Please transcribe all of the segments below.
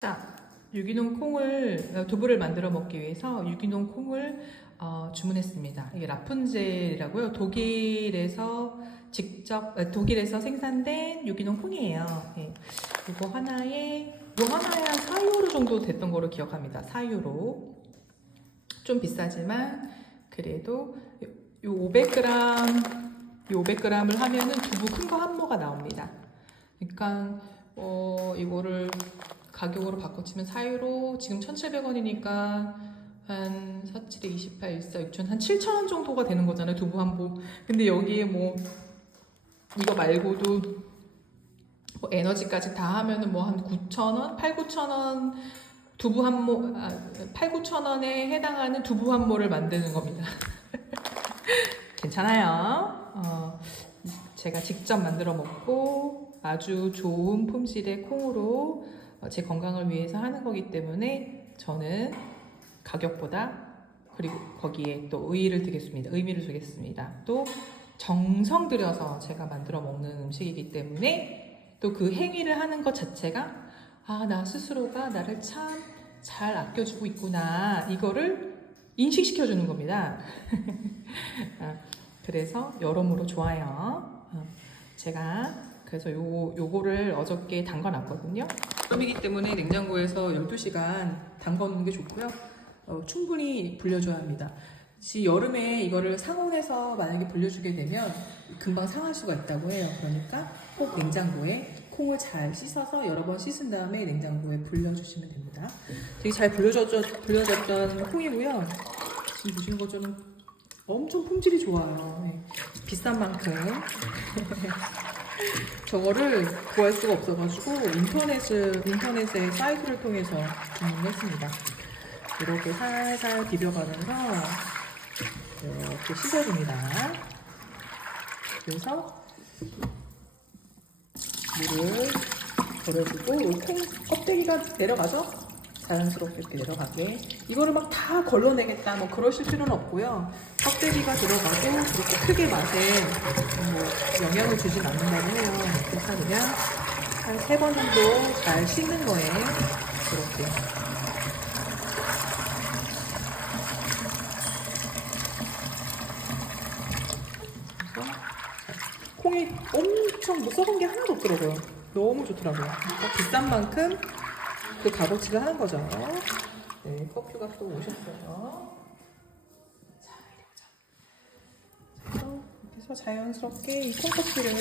자, 유기농 콩을 두부를 만들어 먹기 위해서 유기농 콩을 주문했습니다. 이게 라푼젤이라고요. 독일에서 생산된 유기농 콩이에요. 네. 이거 하나에 한 4유로 정도 됐던 거로 기억합니다. 4유로. 좀 비싸지만 그래도 요 500g을 하면은 두부 큰 거 한 모가 나옵니다. 그러니까 이거를 가격으로 바꿔치면 4유로, 지금 1,700원이니까 한 47에 28, 14, 6천, 한 7,000원 정도가 되는 거잖아요, 두부 한 보. 근데 여기에 뭐 이거 말고도 뭐 에너지까지 다 하면은 뭐 한 9,000원, 8, 9,000원 두부 한 모, 8, 9,000원에 해당하는 두부 한 모를 만드는 겁니다. 괜찮아요. 제가 직접 만들어 먹고 아주 좋은 품질의 콩으로 제 건강을 위해서 하는 거기 때문에 저는 가격보다, 그리고 거기에 또 의미를 두겠습니다. 또 정성 들여서 제가 만들어 먹는 음식이기 때문에 또 그 행위를 하는 것 자체가 나 스스로가 나를 참 잘 아껴주고 있구나, 이거를 인식시켜주는 겁니다. 그래서 여러모로 좋아요. 제가 그래서 요거를 어저께 담가놨거든요. 여름이기 때문에 냉장고에서 12시간 담가놓는 게 좋고요. 충분히 불려줘야 합니다. 여름에 이거를 상온에서 만약에 불려주게 되면 금방 상할 수가 있다고 해요. 그러니까 꼭 냉장고에 콩을 잘 씻어서 여러 번 씻은 다음에 냉장고에 불려주시면 됩니다. 되게 잘 불려졌던 콩이고요. 지금 보시는 것처럼 엄청 품질이 좋아요. 네. 비싼 만큼 저거를 구할 수가 없어가지고 인터넷의 사이트를 통해서 주문했습니다. 이렇게 살살 비벼가면서 이렇게 씻어줍니다. 그래서 물을 버려주고 콩 껍데기가 내려가죠? 자연스럽게 이렇게 내려가게. 이거를 막 다 걸러내겠다 뭐 그러실 필요는 없고요. 껍데기가 들어가도 그렇게 크게 맛에 뭐 영향을 주진 않는다고 해요. 그래서 그냥 한 3번 정도 잘 씻는 거예요. 이렇게. 그래서 콩이 엄청 뭐 썩은 게 하나도 없더라고요. 너무 좋더라고요. 그러니까 비싼 만큼 그 값어치를 하는 거죠. 네, 커큐가 또 오셨어요. 자, 이렇게 해서 자연스럽게 이 콩커피를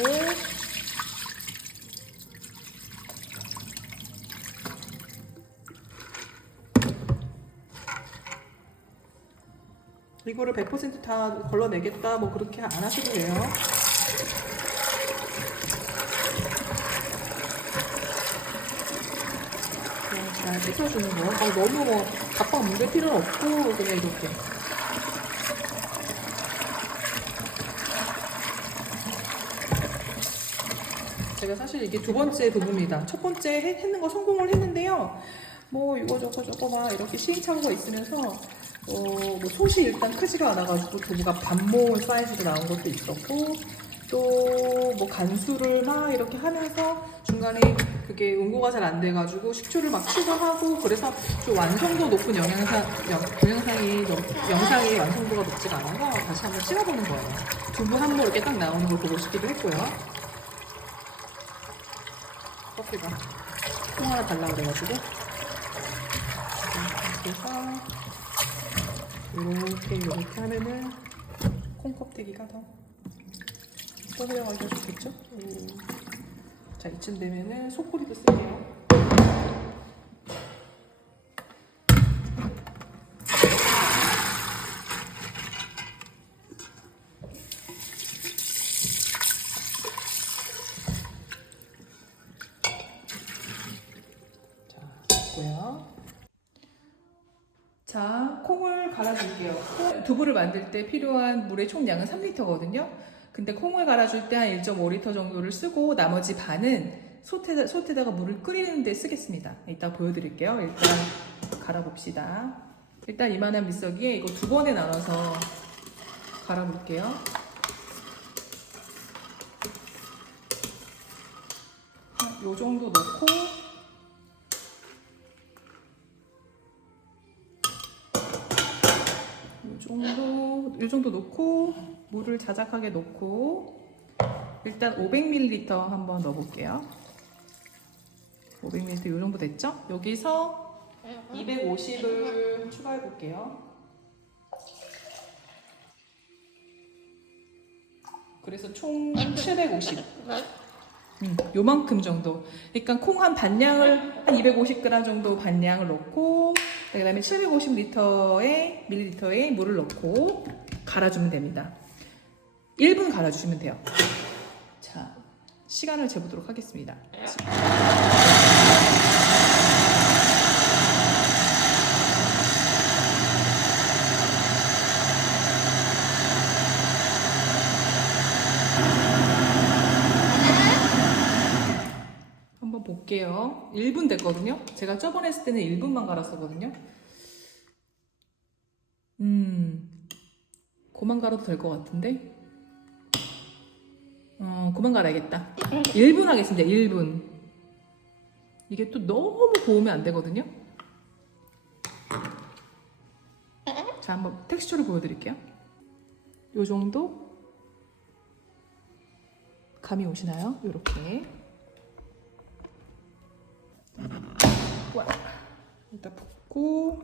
이거를 100% 다 걸러내겠다 뭐 그렇게 안 하셔도 돼요. 잘 씻어주는 거. 너무 뭐 각박 뭉갤 필요는 없고 그냥 이렇게. 제가 사실 이게 두 번째 부분입니다. 첫 번째 했는 거 성공을 했는데요. 뭐 이거 저거 막 이렇게 시행착오가 있으면서 뭐 솥이 일단 크지가 않아가지고 두부가 반모 사이즈로 나온 것도 있었고, 또 뭐 간수를 막 이렇게 하면서 중간에 그게 응고가 잘 안 돼가지고 식초를 막 추가하고, 그래서 좀 완성도 높은 영상이 완성도가 높지가 않아서 다시 한번 찍어보는 거예요. 두부 한 모 이렇게 딱 나오는 걸 보고 싶기도 했고요. 커피가 콩 하나 달라고 그래가지고. 그래서 이렇게 하면은 콩 껍데기가 더 떠내려가기가 좋겠죠? 자, 이쯤 되면은 속꼬리도 쓸게요. 자, 됐고요. 자, 콩을 갈아줄게요. 두부를 만들 때 필요한 물의 총량은 3리터거든요. 근데 콩을 갈아줄 때 한 1.5리터 정도를 쓰고 나머지 반은 솥에다가 물을 끓이는 데 쓰겠습니다. 이따 보여드릴게요. 일단 갈아봅시다. 일단 이만한 믹서기에 이거 2번에 나눠서 갈아볼게요. 요 정도 넣고 이 정도 넣고 물을 자작하게 넣고 일단 500ml 한번 넣어볼게요. 500ml 이 정도 됐죠? 여기서 250을 추가해 볼게요. 그래서 총 750. 요만큼 정도. 그러니까 콩 한 반량을 한 250g 정도 반량을 넣고 그다음에 750ml의 물을 넣고 갈아주면 됩니다. 1분 갈아주시면 돼요. 자, 시간을 재보도록 하겠습니다. 한번 볼게요. 1분 됐거든요. 제가 저번에 했을 때는 1분만 갈았었거든요. 그만 갈아도 될 것 같은데. 그만 갈아야겠다. 1분 하겠습니다. 1분. 이게 또 너무 고우면 안 되거든요. 자, 한번 텍스처를 보여드릴게요. 요 정도 감이 오시나요? 요렇게. 일단 붓고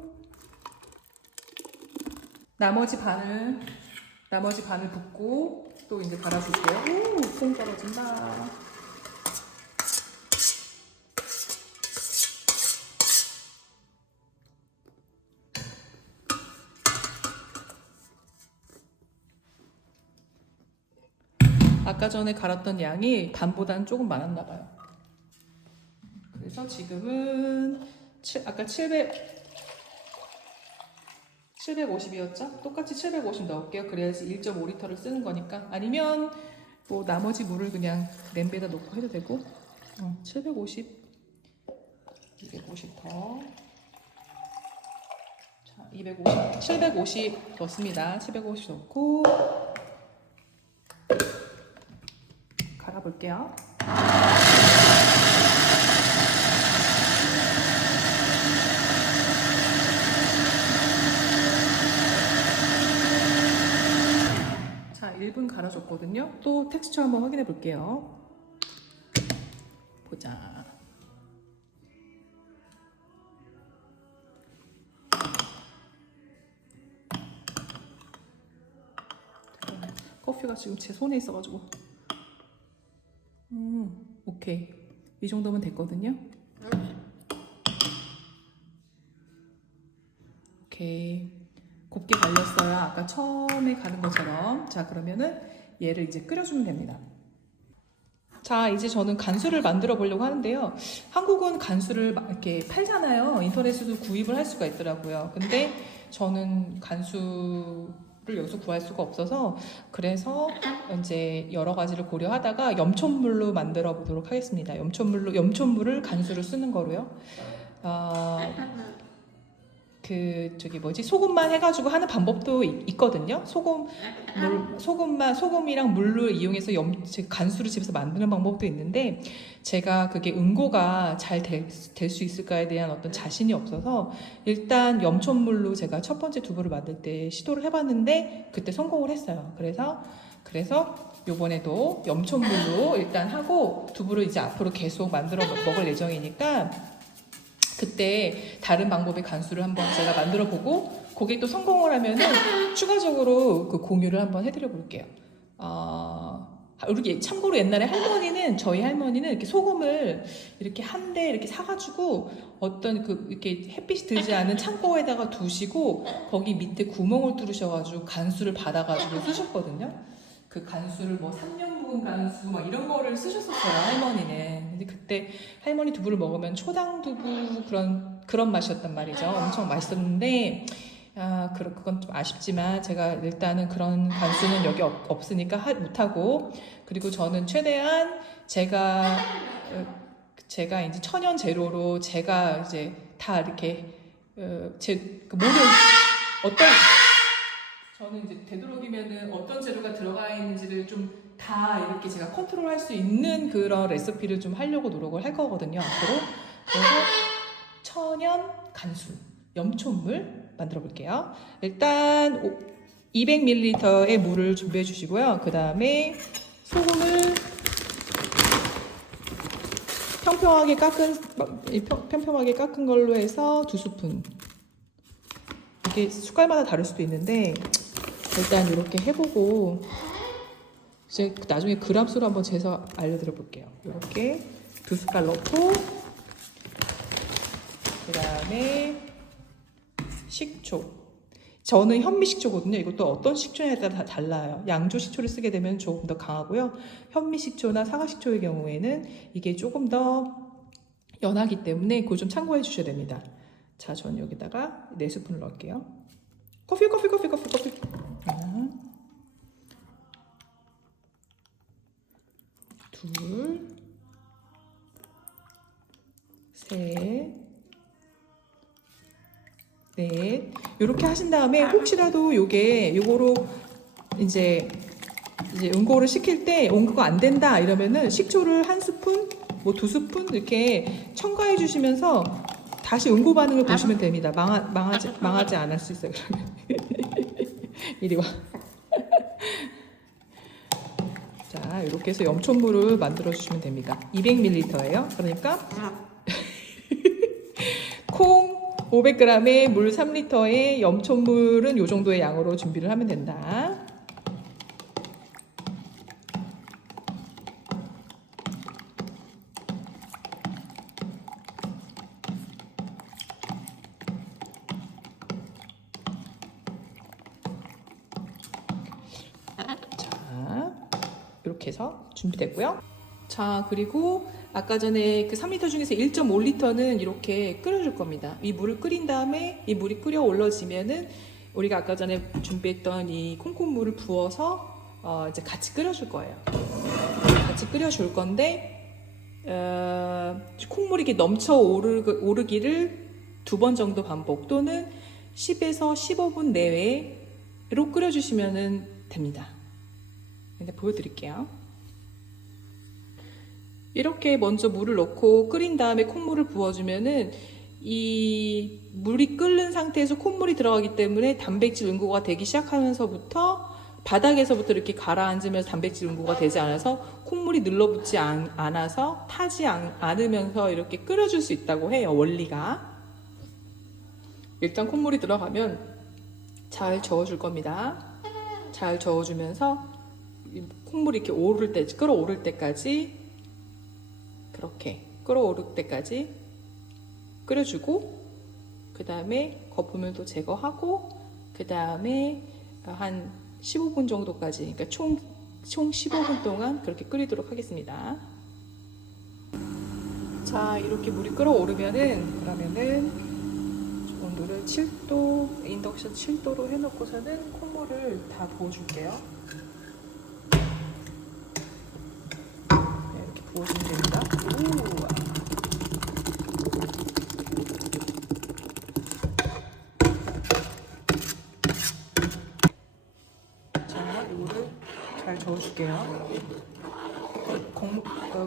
나머지 반을 붓고 또 이제 갈아줄게요. 오, 콩 떨어진다. 아까 전에 갈았던 양이 반보다는 조금 많았나 봐요. 그래서 지금은 아까 750이었죠? 똑같이 750 넣을게요. 그래야지 1.5리터를 쓰는 거니까. 아니면 뭐 나머지 물을 그냥 냄비에다 넣고 해도 되고. 750 250 더. 자, 750 넣습니다. 750 넣고 갈아볼게요. 자, 1분 갈아줬거든요. 또 텍스처 한번 확인해 볼게요. 보자. 커피가 지금 제 손에 있어가지고. 오케이. 이 정도면 됐거든요. 오케이. 곱게 갈렸어요. 아까 처음에 가는 것처럼. 자, 그러면은 얘를 이제 끓여주면 됩니다. 자, 이제 저는 간수를 만들어 보려고 하는데요. 한국은 간수를 이렇게 팔잖아요. 인터넷에도 구입을 할 수가 있더라고요. 근데 저는 간수를 여기서 구할 수가 없어서 그래서 이제 여러 가지를 고려하다가 염촌물로 만들어 보도록 하겠습니다. 염촌물을 간수를 쓰는 거로요. 소금만 해가지고 하는 방법도 있거든요. 소금이랑 물을 이용해서 간수를 집에서 만드는 방법도 있는데, 제가 그게 응고가 잘 될 수 있을까에 대한 어떤 자신이 없어서 일단 염촌물로 제가 첫 번째 두부를 만들 때 시도를 해봤는데 그때 성공을 했어요. 그래서 요번에도 염촌물로 일단 하고 두부를 이제 앞으로 계속 만들어 먹을 예정이니까 그때 다른 방법의 간수를 한번 제가 만들어 보고 거기에 또 성공을 하면은 추가적으로 그 공유를 한번 해드려 볼게요. 참고로 옛날에 저희 할머니는 이렇게 소금을 이렇게 한 대 이렇게 사가지고 어떤 이렇게 햇빛이 들지 않은 창고에다가 두시고 거기 밑에 구멍을 뚫으셔가지고 간수를 받아가지고 쓰셨거든요. 그 간수를 뭐 3년분 간수 막 이런 거를 쓰셨었어요, 할머니는. 근데 그때 할머니 두부를 먹으면 초당 두부 그런 맛이었단 말이죠. 엄청 맛있었는데 그건 좀 아쉽지만 제가 일단은 그런 간수는 여기 없으니까 못하고, 그리고 저는 최대한 제가 이제 천연 재료로 제가 이제 다 이렇게 저는 이제 되도록이면은 어떤 재료가 들어가 있는지를 좀 다 이렇게 제가 컨트롤할 수 있는 그런 레시피를 좀 하려고 노력을 할 거거든요, 앞으로. 그래서 천연 간수, 염촌물 만들어 볼게요. 일단 200ml의 물을 준비해 주시고요. 그 다음에 소금을 평평하게 깎은 걸로 해서 2스푼. 이게 숟갈마다 다를 수도 있는데 일단 이렇게 해보고 이제 나중에 그람수로 한번 재서 알려드려 볼게요. 이렇게 2숟갈 넣고 그 다음에 식초. 저는 현미식초거든요. 이것도 어떤 식초냐에 따라 다 달라요. 양조 식초를 쓰게 되면 조금 더 강하고요. 현미식초나 사과식초의 경우에는 이게 조금 더 연하기 때문에 그거 좀 참고해 주셔야 됩니다. 자, 저는 여기다가 4스푼을 넣을게요. 커피. 하나, 둘, 셋, 넷. 이렇게 하신 다음에 혹시라도 요거로 이제 응고를 시킬 때 응고가 안 된다 이러면은 식초를 1스푼, 뭐 2스푼 이렇게 첨가해 주시면서 다시 응고 반응을 보시면 됩니다. 망하지 않을 수 있어요. 그러면 이리 와. 자, 이렇게 해서 염촌물을 만들어 주시면 됩니다. 200ml예요. 그러니까 콩 500g에 물 3리터에 염촌물은 이 정도의 양으로 준비를 하면 된다. 자, 이렇게 해서 준비됐고요. 자, 그리고 아까 전에 그 3리터 중에서 1.5리터는 이렇게 끓여줄 겁니다. 이 물을 끓인 다음에 이 물이 끓여 올라지면은 우리가 아까 전에 준비했던 이 콩콩물을 부어서 이제 같이 끓여줄 거예요. 같이 끓여줄 건데 콩물이 이렇게 넘쳐 오르기를 2번 정도 반복 또는 10에서 15분 내외로 끓여주시면 됩니다. 근데 보여드릴게요. 이렇게 먼저 물을 넣고 끓인 다음에 콩물을 부어주면은 이 물이 끓는 상태에서 콩물이 들어가기 때문에 단백질 응고가 되기 시작하면서부터 바닥에서부터 이렇게 가라앉으면서 단백질 응고가 되지 않아서 콩물이 눌러붙지 않아서 타지 않으면서 이렇게 끓여줄 수 있다고 해요. 원리가. 일단 콩물이 들어가면 잘 저어줄 겁니다. 잘 저어주면서 콩물이 이렇게 끓어오를 때까지 그렇게 끓어오를 때까지 끓여주고 그 다음에 거품을 제거하고 그 다음에 한 15분 정도까지 그러니까 총 15분 동안 그렇게 끓이도록 하겠습니다. 자, 이렇게 물이 끓어오르면은 그러면은 온도를 7도 인덕션 7도로 해놓고서는 콩물을 다 부어줄게요. 이렇게 부어주면 됩니다. 자, 이거를 잘 저어줄게요.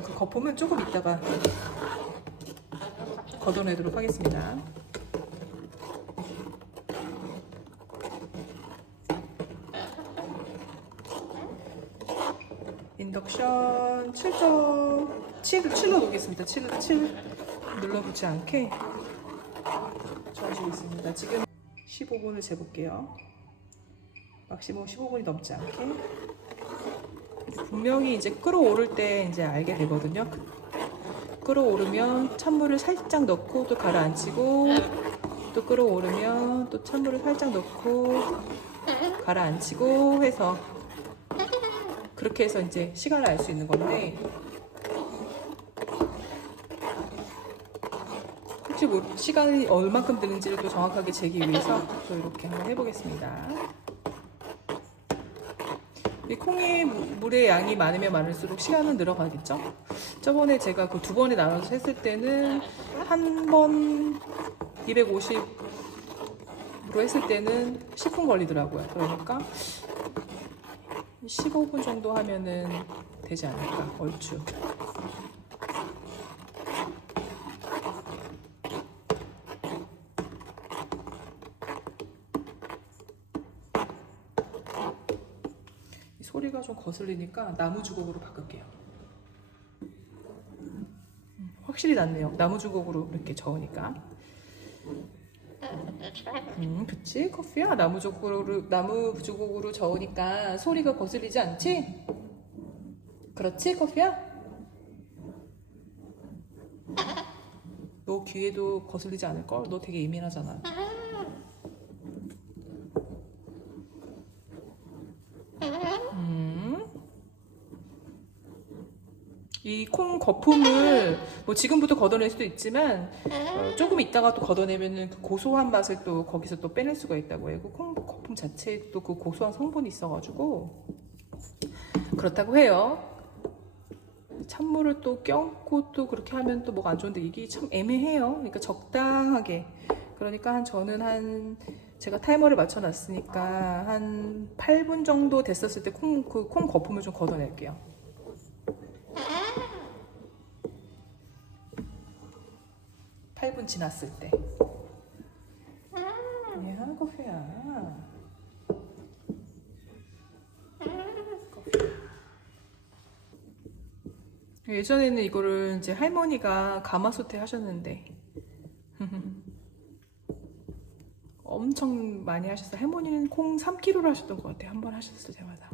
그 거품은 조금 있다가 걷어내도록 하겠습니다. 인덕션 7로 놓겠습니다. 7 눌러붙지 않게 저어주겠습니다. 지금 15분을 재볼게요. 막시멈 15분이 넘지 않게. 분명히 이제 끓어오를 때 이제 알게 되거든요. 끓어오르면 찬물을 살짝 넣고 또 가라앉히고 또 끓어오르면 또 찬물을 살짝 넣고 가라앉히고 해서 그렇게 해서 이제 시간을 알 수 있는 건데 혹시 뭐 시간이 얼마큼 드는지를 또 정확하게 재기 위해서 또 이렇게 한번 해보겠습니다. 이 콩의 물의 양이 많으면 많을수록 시간은 늘어가겠죠. 저번에 제가 그 2번에 나눠서 했을 때는 한 번 250으로 했을 때는 10분 걸리더라고요. 그러니까 15분 정도 하면은 되지 않을까, 얼추. 소리가 좀 거슬리니까 나무 주걱으로 바꿀게요. 확실히 낫네요. 나무 주걱으로 이렇게 저으니까. 그치? 커피야? 나무 주걱으로 저으니까 소리가 거슬리지 않지? 그렇지, 커피야? 너 귀에도 거슬리지 않을걸? 너 되게 예민하잖아. 이 콩 거품을 뭐 지금부터 걷어낼 수도 있지만 조금 있다가 또 걷어내면은 그 고소한 맛을 또 거기서 또 빼낼 수가 있다고 해요. 그 콩 거품 자체에 또 그 고소한 성분이 있어가지고 그렇다고 해요. 찬물을 또 껴안고 또 그렇게 하면 또 뭐가 안 좋은데 이게 참 애매해요. 그러니까 적당하게. 그러니까 저는 제가 타이머를 맞춰놨으니까 한 8분 정도 됐었을 때 콩 거품을 좀 걷어낼게요. 8분 지났을 때. 야, 커피야. 예전에는 이거를 이제 할머니가 가마솥에 하셨는데 엄청 많이 하셨어요. 할머니는 콩 3kg를 하셨던 것 같아요. 한 번 하셨을 때마다.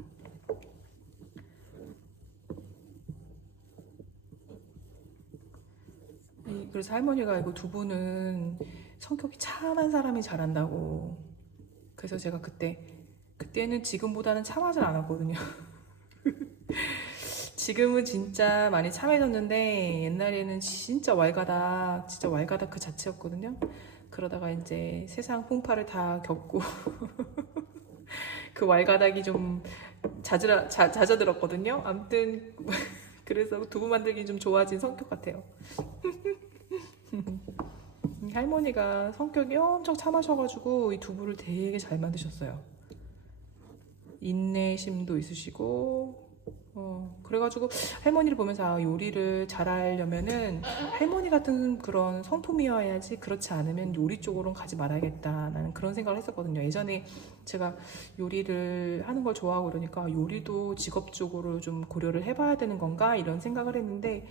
그래서 할머니가 이거 두부는 성격이 참한 사람이 잘한다고. 그래서 제가 그때는 지금보다는 참하진 않았거든요. 지금은 진짜 많이 참해졌는데 옛날에는 진짜 왈가닥 그 자체였거든요. 그러다가 이제 세상 풍파를 다 겪고 그 왈가닥이 좀 잦아들었거든요. 아무튼 그래서 두부 만들기 좀 좋아진 성격 같아요. 할머니가 성격이 엄청 참하셔가지고 이 두부를 되게 잘 만드셨어요. 인내심도 있으시고 그래가지고 할머니를 보면서 요리를 잘하려면은 할머니 같은 그런 성품이어야지, 그렇지 않으면 요리 쪽으로는 가지 말아야겠다 나는 그런 생각을 했었거든요. 예전에 제가 요리를 하는 걸 좋아하고 그러니까 요리도 직업적으로 좀 고려를 해봐야 되는 건가 이런 생각을 했는데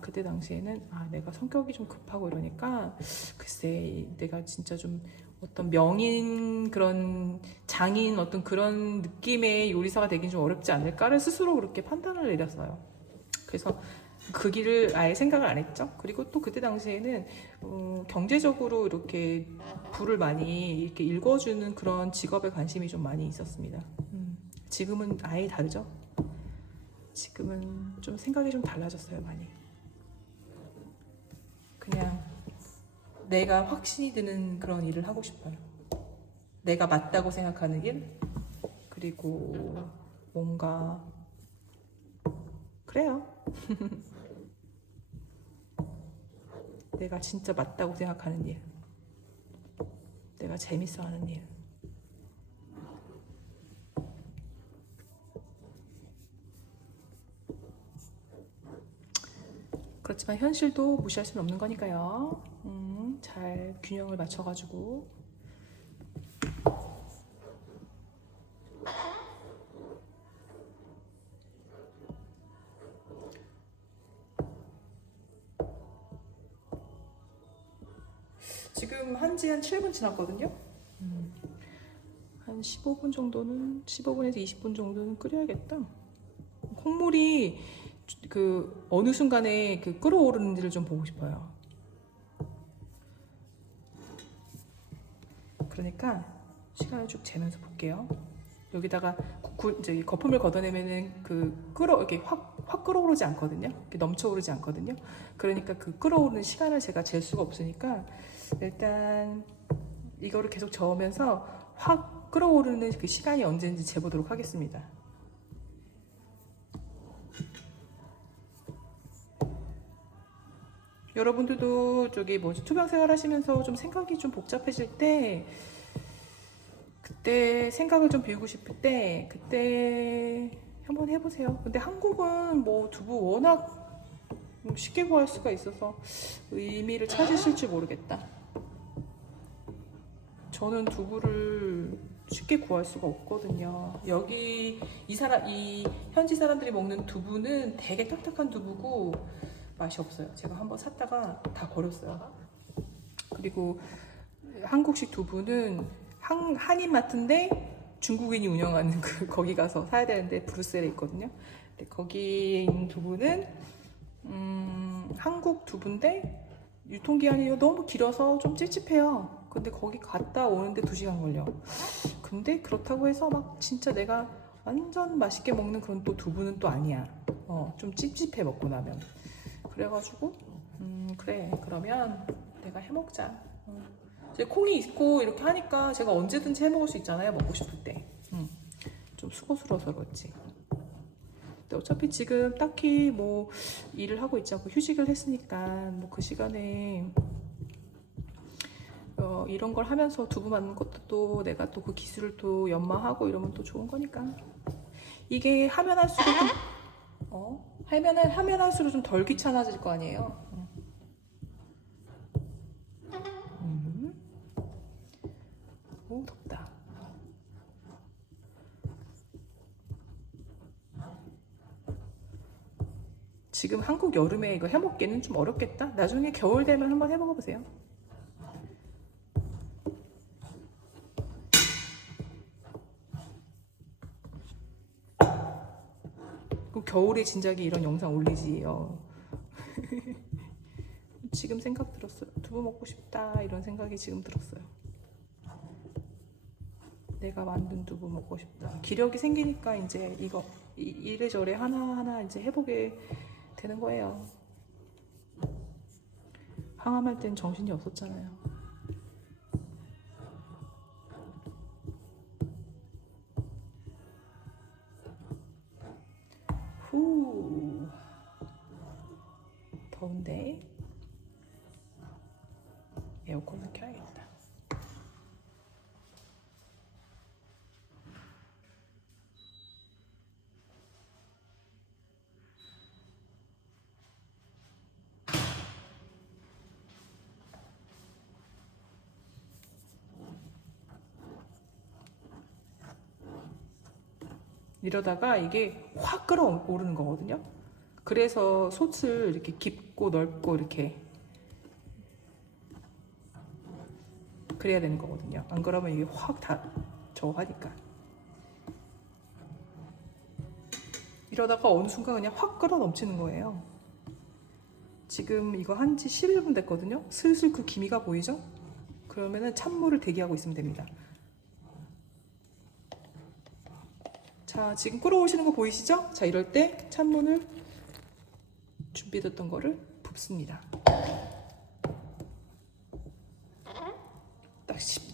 그때 당시에는 내가 성격이 좀 급하고 이러니까 글쎄 내가 진짜 좀 어떤 명인 그런 장인 어떤 그런 느낌의 요리사가 되긴 좀 어렵지 않을까를 스스로 그렇게 판단을 내렸어요. 그래서 그 길을 아예 생각을 안 했죠. 그리고 또 그때 당시에는 경제적으로 이렇게 부를 많이 이렇게 읽어주는 그런 직업에 관심이 좀 많이 있었습니다. 지금은 아예 다르죠. 지금은 좀 생각이 좀 달라졌어요, 많이. 그냥 내가 확신이 드는 그런 일을 하고 싶어요. 내가 맞다고 생각하는 일, 그리고 뭔가 그래요. 내가 진짜 맞다고 생각하는 일, 내가 재밌어 하는 일. 그렇지만 현실도 무시할 수는 없는 거니까요. 잘 균형을 맞춰가지고. 지금 한지 한 7분 지났거든요. 한 15분 정도는, 15분에서 20분 정도는 끓여야겠다. 콩물이 그 어느 순간에 그 끓어오르는지를 좀 보고 싶어요. 그러니까 시간을 쭉 재면서 볼게요. 여기다가 이제 거품을 걷어내면은 이렇게 확 끓어오르지 않거든요. 이렇게 넘쳐오르지 않거든요. 그러니까 그 끓어오르는 시간을 제가 잴 수가 없으니까 일단 이거를 계속 저으면서 확 끓어오르는 그 시간이 언제인지 재보도록 하겠습니다. 여러분들도 투병 생활 하시면서 좀 생각이 좀 복잡해질 때, 그때 생각을 좀 비우고 싶을 때 그때 한번 해보세요. 근데 한국은 뭐 두부 워낙 쉽게 구할 수가 있어서 의미를 찾으실지 모르겠다. 저는 두부를 쉽게 구할 수가 없거든요. 여기 이 현지 사람들이 먹는 두부는 되게 딱딱한 두부고 맛이 없어요. 제가 한번 샀다가 다 버렸어요. 그리고 한국식 두부는 한인마트인데 중국인이 운영하는 거기 가서 사야 되는데 브뤼셀에 있거든요. 근데 거기에 있는 두부는 한국 두부인데 유통기한이 너무 길어서 좀 찝찝해요. 근데 거기 갔다 오는데 2시간 걸려. 근데 그렇다고 해서 막 진짜 내가 완전 맛있게 먹는 그런 또 두부는 또 아니야. 좀 찝찝해 먹고 나면. 그래가지고 그래 그러면 내가 해먹자. 이제 콩이 있고 이렇게 하니까 제가 언제든지 해먹을 수 있잖아요. 먹고 싶을 때. 좀 수고스러워서 그렇지. 근데 어차피 지금 딱히 뭐 일을 하고 있지 않고 휴직을 했으니까 뭐 그 시간에 이런 걸 하면서 두부 만드는 것도 또 내가 또 그 기술을 또 연마하고 이러면 또 좋은 거니까. 이게 하면 할수록 좀 하면 할수록 좀 덜 귀찮아질 거 아니에요. 오 덥다. 지금 한국 여름에 이거 해먹기는 좀 어렵겠다. 나중에 겨울 되면 한번 해먹어 보세요. 겨울에 진작에 이런 영상 올리지요. 지금 생각 들었어요. 두부 먹고 싶다 이런 생각이 지금 들었어요. 내가 만든 두부 먹고 싶다. 기력이 생기니까 이제 이거 이래저래 하나하나 이제 해보게 되는 거예요. 항암할 땐 정신이 없었잖아요. 후 더운데 에어컨을 켜야겠다. 이러다가 이게 확 끓어오르는 거거든요. 그래서 솥을 이렇게 깊고 넓고 이렇게 그래야 되는 거거든요. 안 그러면 이게 확 다 저거 하니까. 이러다가 어느 순간 그냥 확 끓어 넘치는 거예요. 지금 이거 한지 11분 됐거든요. 슬슬 그 기미가 보이죠? 그러면은 찬물을 대기하고 있으면 됩니다. 자, 지금 끓어오시는 거 보이시죠? 자, 이럴 때 찬물을 준비됐던 거를 붓습니다.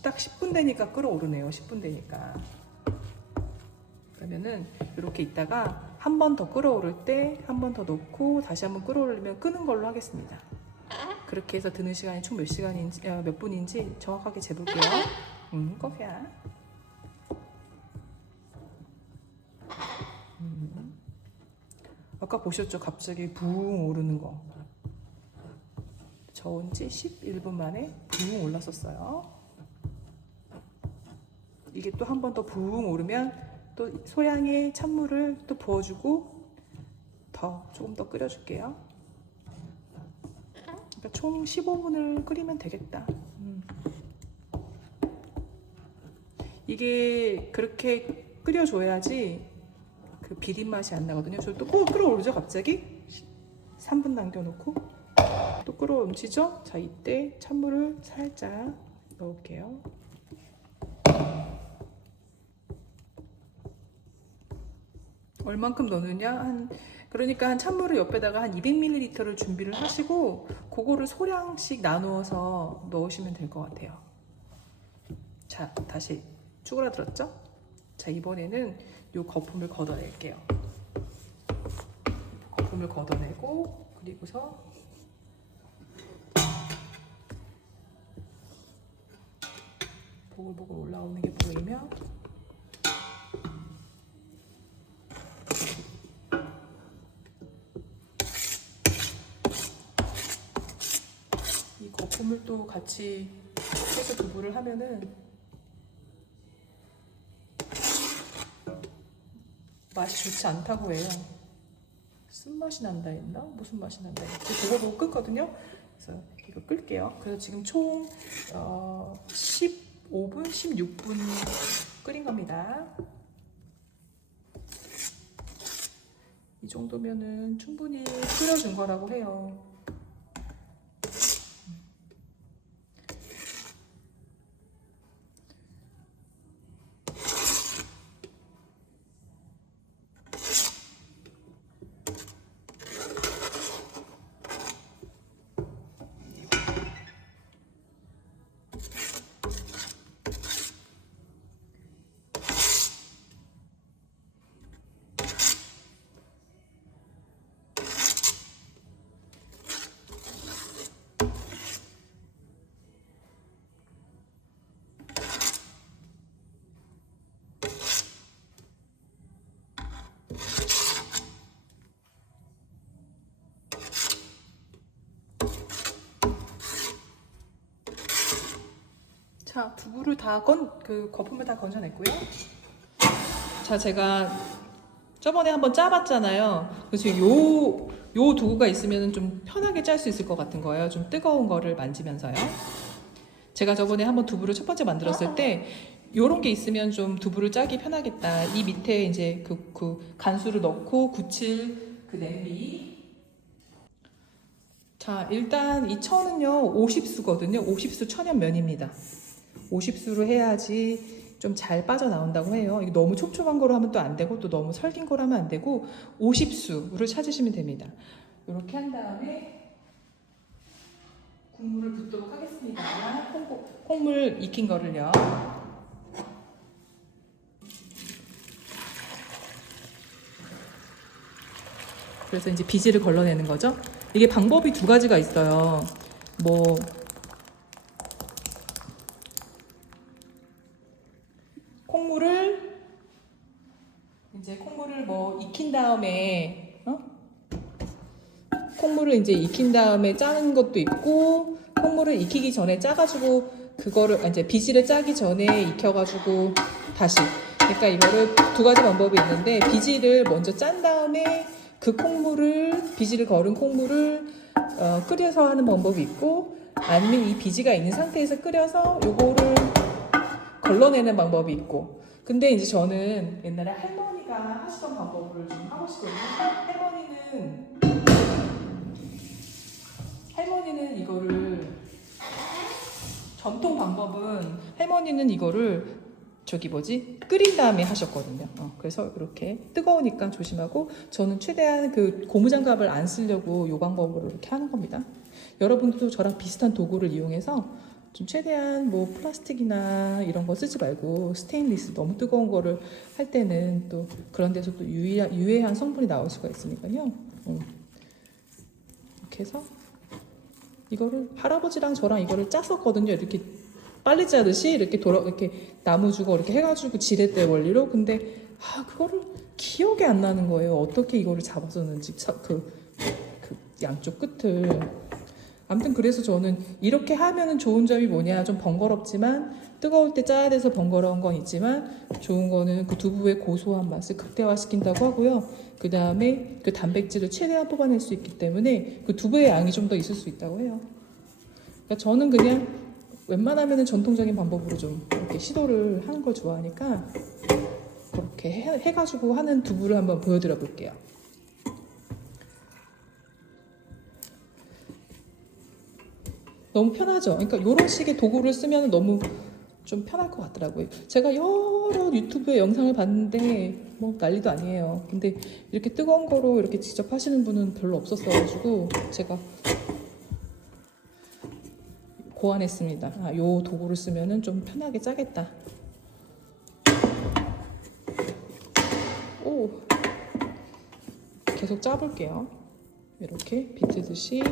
딱 10분 되니까 끓어오르네요. 10분 되니까. 그러면은 이렇게 있다가 한 번 더 끓어오를 때 한 번 더 넣고 다시 한 번 끓어오르면 끄는 걸로 하겠습니다. 그렇게 해서 드는 시간이 총 몇 시간인지 몇 분인지 정확하게 재볼게요. 커피야. 아까 보셨죠? 갑자기 붕 오르는 거. 저온 지 11분 만에 붕 올랐었어요. 이게 또 한 번 더 붕 오르면 또 소량의 찬물을 또 부어주고 조금 더 끓여줄게요. 그러니까 총 15분을 끓이면 되겠다. 이게 그렇게 끓여줘야지 그 비린 맛이 안 나거든요. 저 또 끓어오르죠 갑자기? 3분 남겨놓고 또 끓어넘치죠? 자, 이때 찬물을 살짝 넣을게요. 얼만큼 넣느냐? 그러니까 한 찬물을 옆에다가 한 200ml를 준비를 하시고 그거를 소량씩 나누어서 넣으시면 될 것 같아요. 자, 다시 쭈그라들었죠? 자, 이번에는 이 거품을 걷어낼게요. 거품을 걷어내고 그리고서 보글보글 올라오는 게 보이면 이 거품을 또 같이 해서 두부를 하면은 맛이 좋지 않다고 해요. 쓴맛이 난다 했나? 무슨 맛이 난다 했지? 그거도 끓거든요. 그래서 이거 끌게요. 그래서 지금 총 15분, 16분 끓인 겁니다. 이 정도면은 충분히 끓여준 거라고 해요. 자, 두부를 거품을 다 건져냈고요. 자, 제가 저번에 한번 짜봤잖아요. 그래서 요 도구가 있으면 좀 편하게 짤 수 있을 것 같은 거예요. 좀 뜨거운 거를 만지면서요. 제가 저번에 한번 두부를 첫 번째 만들었을 때 요런 게 있으면 좀 두부를 짜기 편하겠다. 이 밑에 이제 그 간수를 넣고 굳힐 그 냄비. 자, 일단 이 천은요 50수거든요. 50수 천연면입니다. 50수로 해야지 좀 잘 빠져나온다고 해요. 이게 너무 촉촉한 거로 하면 또 안 되고 또 너무 설긴 거로 하면 안 되고 50수를 찾으시면 됩니다. 이렇게 한 다음에 국물을 붓도록 하겠습니다. 콩물 익힌 거를요. 그래서 이제 비지를 걸러내는 거죠. 이게 방법이 두 가지가 있어요. 뭐 콩물을 뭐 익힌 다음에 콩물을 이제 익힌 다음에 짜는 것도 있고, 콩물을 익히기 전에 짜가지고 그거를 이제 비지를 짜기 전에 익혀가지고 다시. 그러니까 이거를 두 가지 방법이 있는데 비지를 먼저 짠 다음에 그 비지를 걸은 콩물을 끓여서 하는 방법이 있고, 아니면 이 비지가 있는 상태에서 끓여서 요거를 걸러내는 방법이 있고. 근데 이제 저는 옛날에 할머니가 하시던 방법을 좀 하고 싶거든요. 할머니는 이거를 전통 방법은 할머니는 이거를 끓인 다음에 하셨거든요. 그래서 이렇게 뜨거우니까 조심하고, 저는 최대한 그 고무장갑을 안 쓰려고 이 방법으로 이렇게 하는 겁니다. 여러분들도 저랑 비슷한 도구를 이용해서 좀 최대한 뭐 플라스틱이나 이런 거 쓰지 말고 스테인리스 너무 뜨거운 거를 할 때는 또 그런 데서 또 유해한 성분이 나올 수가 있으니까요. 이렇게 해서 이거를 할아버지랑 저랑 이거를 짰었거든요. 이렇게 빨리 짜듯이 이렇게 나무 주고 이렇게 해가지고 지렛대 원리로. 근데 그거를 기억이 안 나는 거예요. 어떻게 이거를 잡았었는지 그 양쪽 끝을. 아무튼 그래서 저는 이렇게 하면은 좋은 점이 뭐냐, 좀 번거롭지만 뜨거울 때 짜야 돼서 번거로운 건 있지만 좋은 거는 그 두부의 고소한 맛을 극대화시킨다고 하고요. 그 다음에 그 단백질을 최대한 뽑아낼 수 있기 때문에 그 두부의 양이 좀 더 있을 수 있다고 해요. 그러니까 저는 그냥 웬만하면은 전통적인 방법으로 좀 이렇게 시도를 하는 걸 좋아하니까 그렇게 해가지고 하는 두부를 한번 보여드려 볼게요. 너무 편하죠? 그러니까 이런 식의 도구를 쓰면 너무 좀 편할 것 같더라고요. 제가 여러 유튜브에 영상을 봤는데 뭐 난리도 아니에요. 근데 이렇게 뜨거운 거로 이렇게 직접 하시는 분은 별로 없었어가지고 제가 고안했습니다. 요 도구를 쓰면은 좀 편하게 짜겠다. 계속 짜볼게요. 이렇게 비트듯이.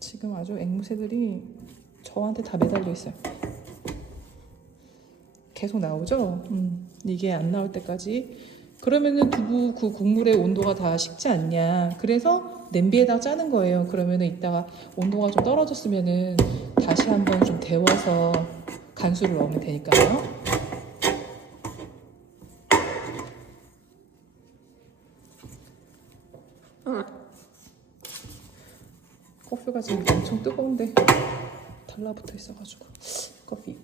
지금 아주 앵무새들이 저한테 다 매달려 있어요. 계속 나오죠? 이게 안 나올 때까지. 그러면은 두부 그 국물의 온도가 다 식지 않냐. 그래서 냄비에다 짜는 거예요. 그러면은 이따가 온도가 좀 떨어졌으면은 다시 한번 좀 데워서 간수를 넣으면 되니까요. 커피가 지금 엄청 뜨거운데 달라붙어 있어가지고. 커피.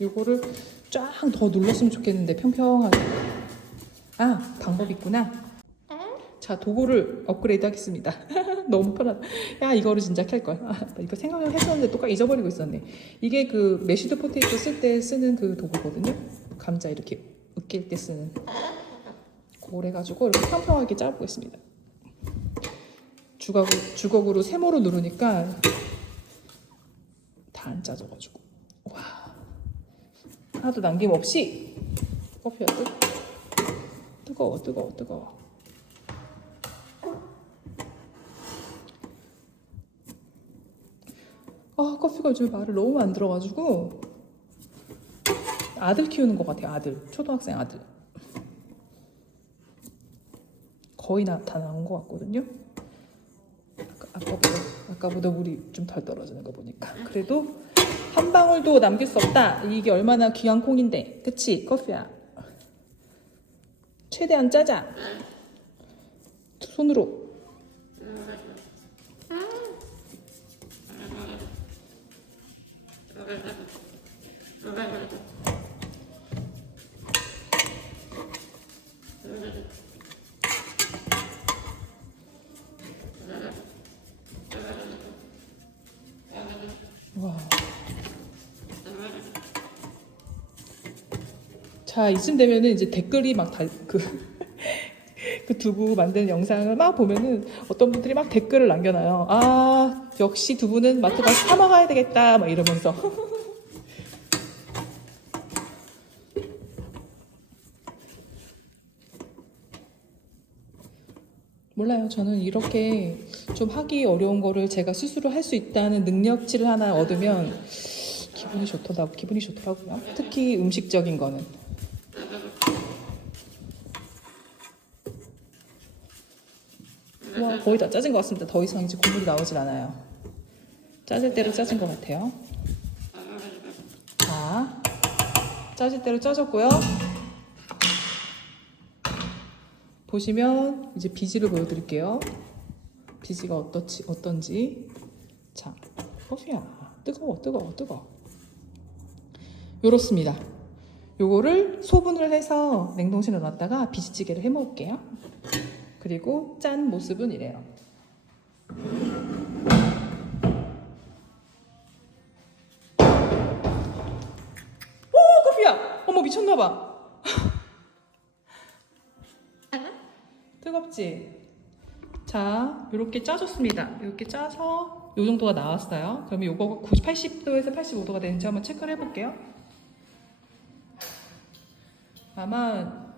요거를 쫙 더 눌렀으면 좋겠는데 평평하게. 아, 방법 있구나. 자, 도구를 업그레이드 하겠습니다. 너무 편하다. 야, 이거를 진짜 켤걸. 아, 이거 생각을 했었는데 똑같이 잊어버리고 있었네. 이게 그 메시드 포테이토 쓸 때 쓰는 그 도구거든요. 감자 이렇게 으깰 때 쓰는. 그걸 해가지고 이렇게 평평하게 짜보겠습니다. 주걱으로 세모로 누르니까 다 안 짜져가지고. 와, 하나도 남김없이. 커피가 뜨거워. 아, 커피가 요즘 말을 너무 안 들어가지고 아들 키우는 것 같아요. 아들, 초등학생 아들. 거의 다 나온 것 같거든요. 아까보다 물이 좀 덜 떨어지는 거 보니까. 그래도 한 방울도 남길 수 없다. 이게 얼마나 귀한 콩인데, 그치? 커피야. 최대한 짜자. 두 손으로. 와. 자, 이쯤 되면은 이제 댓글이 막 그 두부 만드는 영상을 막 보면은 어떤 분들이 막 댓글을 남겨놔요. 아, 역시 두부는 마트 가서 사 먹어야 되겠다. 막 이러면서. 몰라요. 저는 이렇게 좀 하기 어려운 거를 제가 스스로 할 수 있다는 능력치를 하나 얻으면 기분이 좋더라고요. 특히 음식적인 거는. 와, 거의 다 짜진 것 같습니다. 더 이상 이제 국물이 나오질 않아요. 짜질 대로 짜진 것 같아요. 자, 짜질 대로 짜졌고요. 보시면 이제 비지를 보여드릴게요. 비지가 어떤지. 자, 커피야. 뜨거워. 요렇습니다. 요거를 소분을 해서 냉동실에 넣었다가 비지찌개를 해 먹을게요. 그리고 짠 모습은 이래요. 오, 커피야. 어머, 미쳤나봐. 뜨겁지? 자, 이렇게 짜줬습니다. 이렇게 짜서 이 정도가 나왔어요. 그러면 이거 80도에서 85도가 되는지 한번 체크를 해볼게요. 아마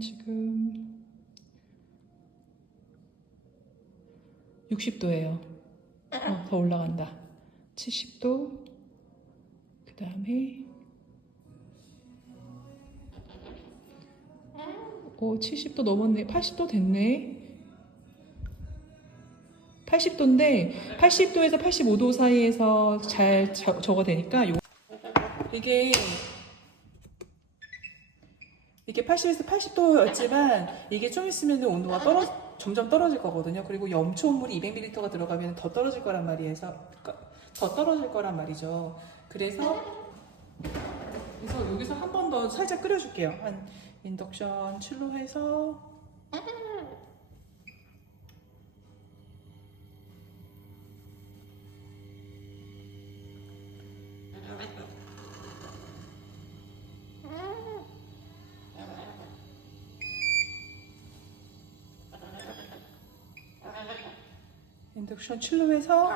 지금 60도예요. 더 올라간다. 70도. 그 다음에 70도 넘었네. 80도 됐네. 80도인데 80도에서 85도 사이에서 잘 저거 되니까 이게 80에서 80도였지만 이게 좀 있으면 온도가 점점 떨어질 거거든요. 그리고 염초물이 200ml가 들어가면 더 떨어질 거란 말이죠. 그래서 여기서 한 번 더 살짝 끓여줄게요. 한 인덕션 7로 해서 인덕션 7로 해서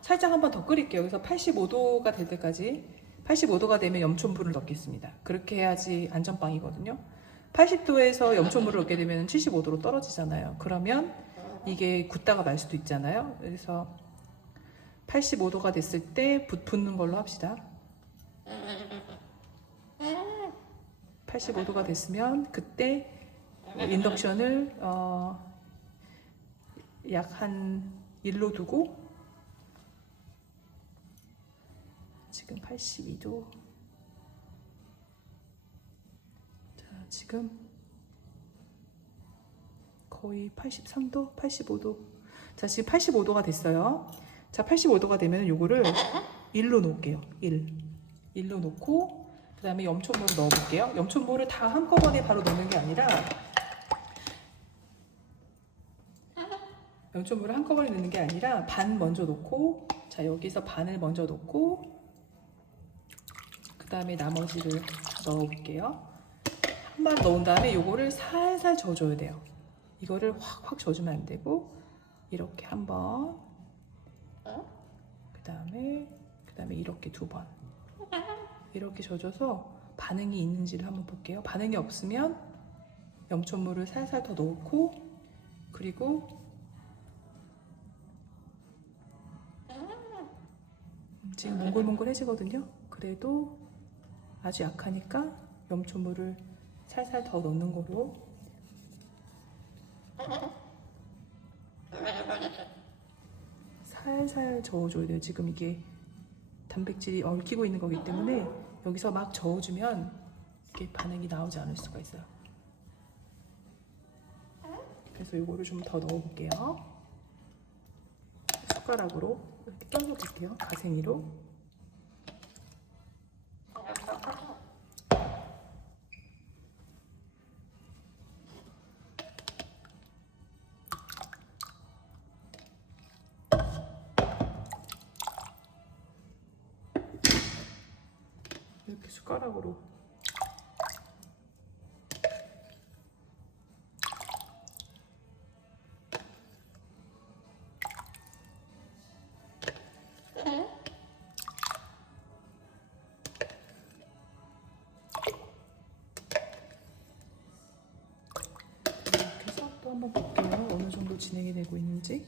살짝 한 번 더 끓일게요. 그래서 85도가 될 때까지 85도가 되면 염초물을 넣겠습니다. 그렇게 해야지 안전빵이거든요. 80도에서 염초물을 넣게 되면 75도로 떨어지잖아요. 그러면 이게 굳다가 말 수도 있잖아요. 그래서 85도가 됐을 때 붓는 걸로 합시다. 85도가 됐으면 그때 인덕션을 약 한 1로 두고 지금 82도. 자, 지금 거의 83도, 85도. 자, 지금 85도가 됐어요. 자, 85도가 되면 요거를 1로 놓을게요. 1로 놓고 그 다음에 염초물을 넣어볼게요. 염초물을 다 한꺼번에 바로 넣는 게 아니라 염초물을 한꺼번에 넣는 게 아니라 반 먼저 놓고, 자, 여기서 반을 먼저 놓고 그 다음에 나머지를 넣어볼게요. 한 번 넣은 다음에 요거를 살살 저어줘야 돼요. 이거를 확 저어주면 안 되고 이렇게 한 번, 그 다음에 이렇게 두 번 이렇게 저어줘서 반응이 있는지를 한번 볼게요. 반응이 없으면 염초물을 살살 더 넣고, 그리고 지금 몽글몽글해지거든요. 그래도 아주 약하니까 염초물을 살살 더 넣는 거로 살살 저어줘야 돼요. 지금 이게 단백질이 얽히고 있는 거기 때문에 여기서 막 저어주면 이렇게 반응이 나오지 않을 수가 있어요. 그래서 이거를 좀 더 넣어볼게요. 숟가락으로 이렇게 떠서 볼게요. 가생이로. 이렇게 숟가락으로. 이렇게 해서 또 한번 볼게요. 어느 정도 진행이 되고 있는지.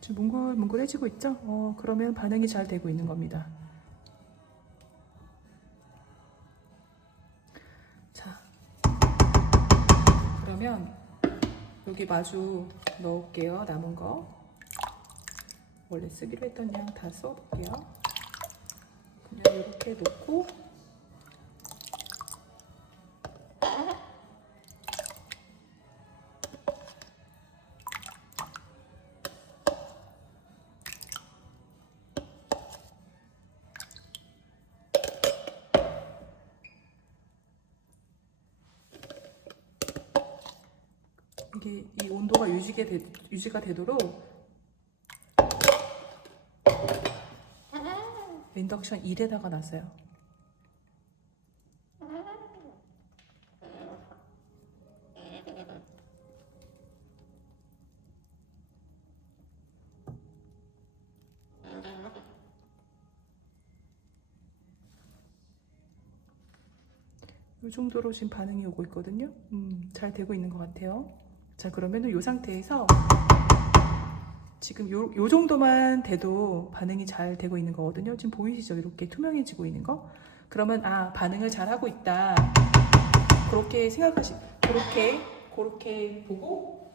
지금 몽글몽글해지고 있죠? 그러면 반응이 잘 되고 있는 겁니다. 자, 그러면 여기 마주 넣을게요. 남은 거. 원래 쓰기로 했던 양 다 써볼게요. 그냥 이렇게 놓고 이게 이 온도가 유지가 되도록 인덕션 1에다가 놨어요. 이 정도로 지금 반응이 오고 있거든요. 잘 되고 있는 것 같아요. 자, 그러면은 이 상태에서 지금 요 정도만 돼도 반응이 잘 되고 있는 거거든요. 지금 보이시죠? 이렇게 투명해지고 있는 거. 그러면 반응을 잘 하고 있다. 그렇게 그렇게 보고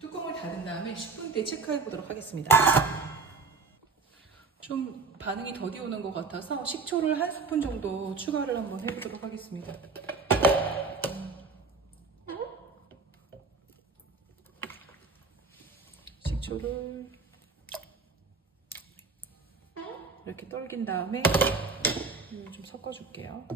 뚜껑을 닫은 다음에 10분 뒤에 체크해 보도록 하겠습니다. 좀 반응이 더디 오는 것 같아서 식초를 한 스푼 정도 추가를 한번 해보도록 하겠습니다. 식초를 이렇게 떨긴 다음에 좀 섞어줄게요.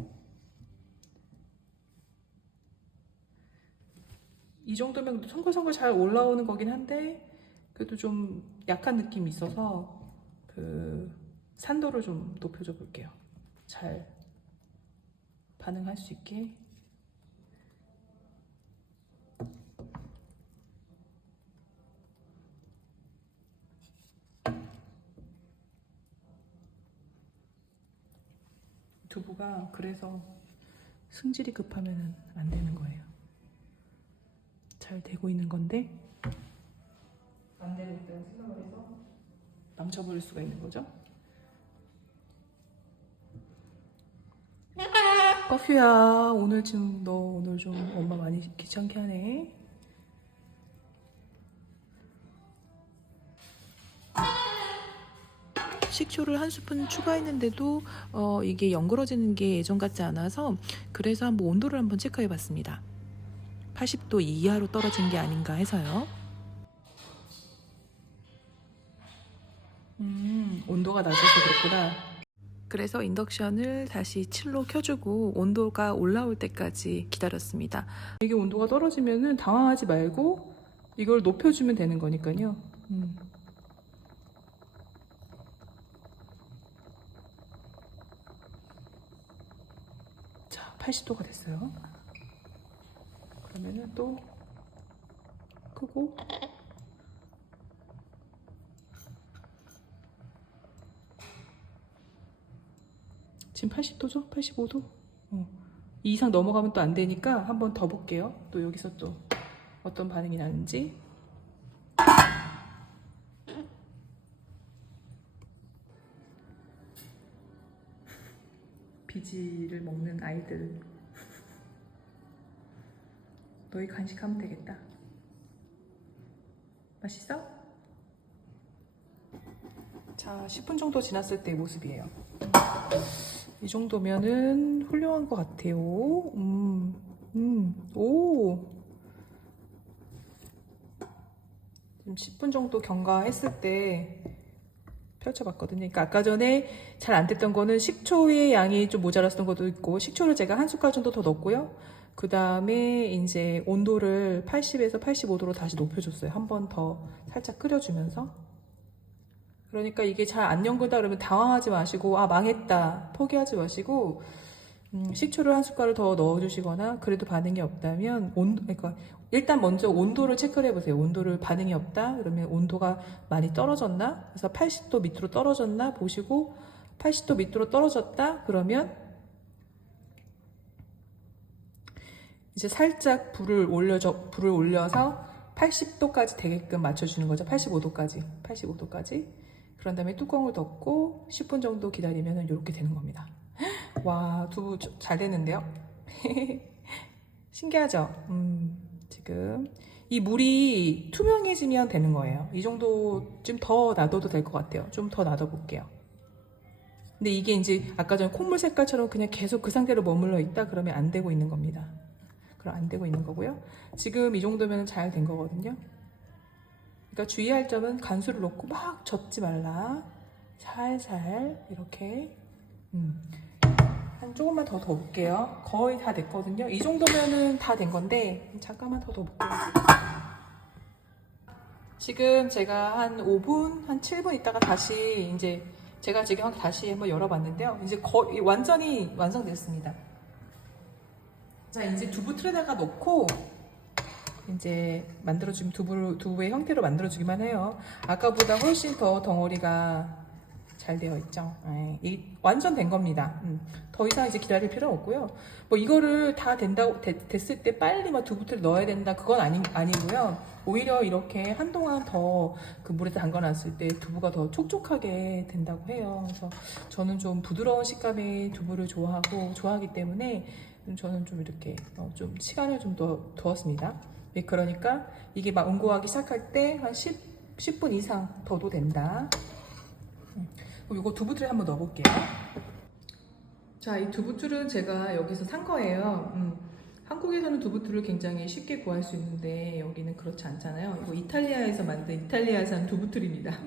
이 정도면 송글송글 잘 올라오는 거긴 한데 그래도 좀 약한 느낌이 있어서 그 산도를 좀 높여줘 볼게요. 잘 반응할 수 있게. 두부가 그래서 승질이 급하면 안 되는 거예요. 잘 되고 있는 건데 안 되고 있다는 생각을 해서 망쳐버릴 수가 있는 거죠. 커피야, 오늘 지금 너 오늘 좀 엄마 많이 귀찮게 하네. 식초를 한 스푼 추가했는데도 이게 연그러지는 게 예전 같지 않아서 그래서 한번 온도를 한번 체크해 봤습니다. 80도 이하로 떨어진 게 아닌가 해서요. 온도가 낮아서 그렇구나. 그래서 인덕션을 다시 7로 켜주고 온도가 올라올 때까지 기다렸습니다. 이게 온도가 떨어지면은 당황하지 말고 이걸 높여주면 되는 거니까요. 자, 80도가 됐어요. 그러면은 또 끄고 지금 80도죠? 85도? 이 이상 넘어가면 또 안 되니까 한 번 더 볼게요. 또 여기서 또 어떤 반응이 나는지. 비지를 먹는 아이들. 너희 간식하면 되겠다. 맛있어? 자, 10분 정도 지났을 때의 모습이에요. 이 정도면은 훌륭한 것 같아요. 오. 지금 10분 정도 경과했을 때 펼쳐봤거든요. 그러니까 아까 전에 잘 안 됐던 거는 식초의 양이 좀 모자랐던 것도 있고, 식초를 제가 한 숟갈 정도 더 넣었고요. 그 다음에 이제 온도를 80에서 85도로 다시 높여줬어요. 한 번 더 살짝 끓여주면서. 그러니까 이게 잘 안 연근다 그러면 당황하지 마시고, 아, 망했다. 포기하지 마시고, 식초를 한 숟갈을 더 넣어주시거나, 그래도 반응이 없다면, 그러니까 일단 먼저 온도를 체크를 해보세요. 온도를 반응이 없다? 그러면 온도가 많이 떨어졌나? 그래서 80도 밑으로 떨어졌나? 보시고, 80도 밑으로 떨어졌다? 그러면 이제 살짝 불을 올려서 80도까지 되게끔 맞춰주는 거죠. 85도까지. 그런 다음에 뚜껑을 덮고 10분 정도 기다리면 이렇게 되는 겁니다. 와, 두부 잘 됐는데요? 신기하죠? 지금 이 물이 투명해지면 되는 거예요. 이 정도 좀 더 놔둬도 될 것 같아요. 좀 더 놔둬 볼게요. 근데 이게 이제 아까 전 콧물 색깔처럼 그냥 계속 그 상태로 머물러 있다 그러면 안 되고 있는 겁니다. 그럼 안 되고 있는 거고요. 지금 이 정도면 잘 된 거거든요. 그러니까 주의할 점은 간수를 넣고 막 젓지 말라. 살살 이렇게 한 조금만 더 볼게요. 거의 다 됐거든요. 이 정도면은 다 된 건데 잠깐만 더 볼게요. 지금 제가 한 5분, 한 7분 있다가 다시 이제 제가 지금 다시 한번 열어봤는데요. 이제 거의 완전히 완성됐습니다. 자, 이제 두부 틀에다가 넣고 이제 만들어주면 두부의 형태로 만들어주기만 해요. 아까보다 훨씬 더 덩어리가 잘 되어 있죠. 완전 된 겁니다. 더 이상 이제 기다릴 필요는 없고요. 뭐 이거를 다 됐을 때 빨리 막 두부틀 넣어야 된다 그건 아니고요. 오히려 이렇게 한동안 더 그 물에 담가놨을 때 두부가 더 촉촉하게 된다고 해요. 그래서 저는 좀 부드러운 식감의 두부를 좋아하기 때문에 저는 좀 이렇게 좀 시간을 좀 더 두었습니다. 네, 그러니까 이게 막 응고하기 시작할 때 한 10분 이상 더도 된다. 그럼 이거 두부틀에 한번 넣어볼게요. 자, 이 두부틀은 제가 여기서 산 거예요. 한국에서는 두부틀을 굉장히 쉽게 구할 수 있는데 여기는 그렇지 않잖아요. 이거 이탈리아에서 만든 이탈리아산 두부틀입니다.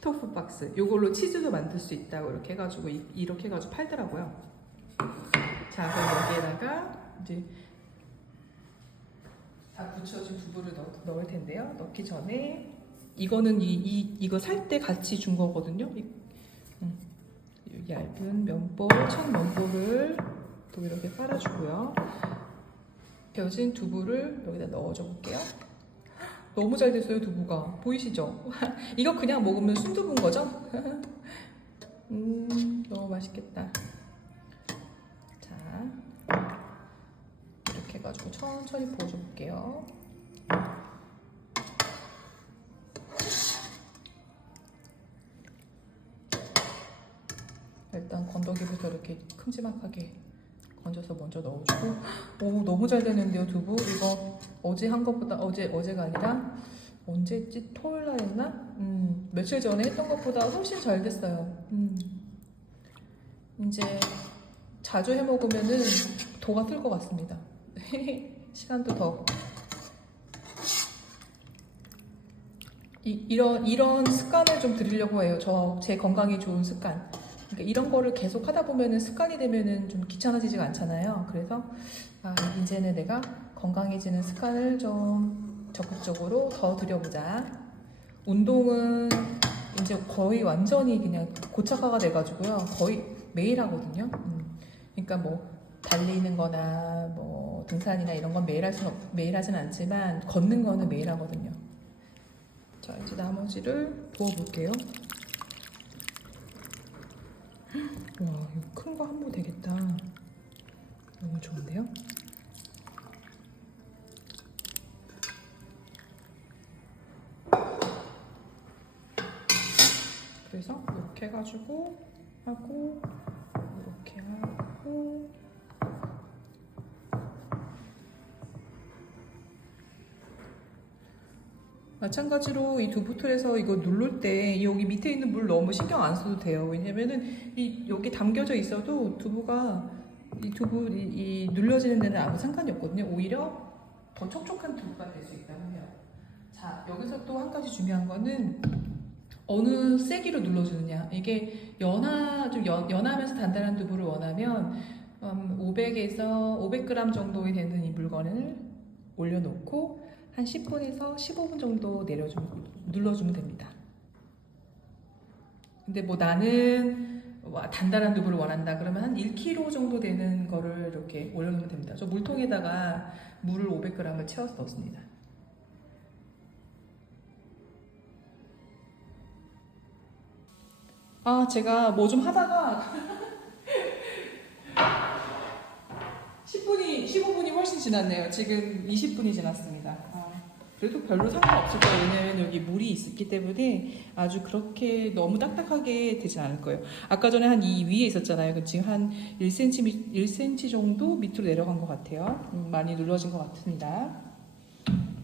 토fu 박스. 이걸로 치즈도 만들 수 있다고 이렇게 해가지고 팔더라고요. 자, 그럼 여기에다가 이제 다 붙여준 두부를 넣을 텐데요. 넣기 전에 이거는 이거 살 때 같이 준 거거든요. 얇은 면볼, 천면볼을 또 이렇게 깔아주고요. 벼진 두부를 여기다 넣어줘 볼게요. 너무 잘 됐어요, 두부가. 보이시죠? 이거 그냥 먹으면 순두부인 거죠? 너무 맛있겠다. 자, 이렇게 해가지고 천천히 부어줘 볼게요. 일단 건더기부터 이렇게 큼지막하게 건져서 먼저 넣어주고. 오, 너무 잘 되는데요, 두부. 이거 어제 한 것보다, 어제가 아니라 언제지? 토요일 날 했나? 며칠 전에 했던 것보다 훨씬 잘 됐어요. 이제 자주 해 먹으면은 도가 틀 것 같습니다. 시간도 더. 이런 습관을 좀 들이려고 해요. 제 건강에 좋은 습관. 그러니까 이런 거를 계속 하다 보면은 습관이 되면은 좀 귀찮아지지가 않잖아요. 그래서 이제는 내가 건강해지는 습관을 좀 적극적으로 더 들여보자. 운동은 이제 거의 완전히 그냥 고착화가 돼가지고요. 거의 매일 하거든요. 그러니까 뭐 달리는 거나 뭐 등산이나 이런 건 매일 하진 않지만 걷는 거는 매일 하거든요. 자, 이제 나머지를 부어볼게요. 와, 이거 큰 거 한 모 되겠다. 너무 좋은데요? 그래서 이렇게 해가지고 하고 이렇게 하고 마찬가지로 이 두부틀에서 이거 누를 때 여기 밑에 있는 물 너무 신경 안 써도 돼요. 왜냐면은 여기 담겨져 있어도 두부가 이 눌려지는 데는 아무 상관이 없거든요. 오히려 더 촉촉한 두부가 될 수 있다고 해요. 자, 여기서 또 한 가지 중요한 거는 어느 세기로 눌러주느냐. 이게 좀 연하면서 단단한 두부를 원하면 500g 정도에 되는 이 물건을 올려놓고 한 10분에서 15분 정도 눌러주면 됩니다. 근데 뭐 나는 단단한 두부를 원한다 그러면 한 1kg 정도 되는 거를 이렇게 올려놓으면 됩니다. 저 물통에다가 물을 500g을 채워서 넣습니다. 제가 뭐 좀 하다가 15분이 훨씬 지났네요. 지금 20분이 지났습니다. 그래도 별로 상관없을 거예요. 왜냐면 여기 물이 있기 때문에 아주 그렇게 너무 딱딱하게 되진 않을 거예요. 아까 전에 한 이 위에 있었잖아요. 지금 한 1cm 정도 밑으로 내려간 것 같아요. 많이 눌러진 것 같습니다.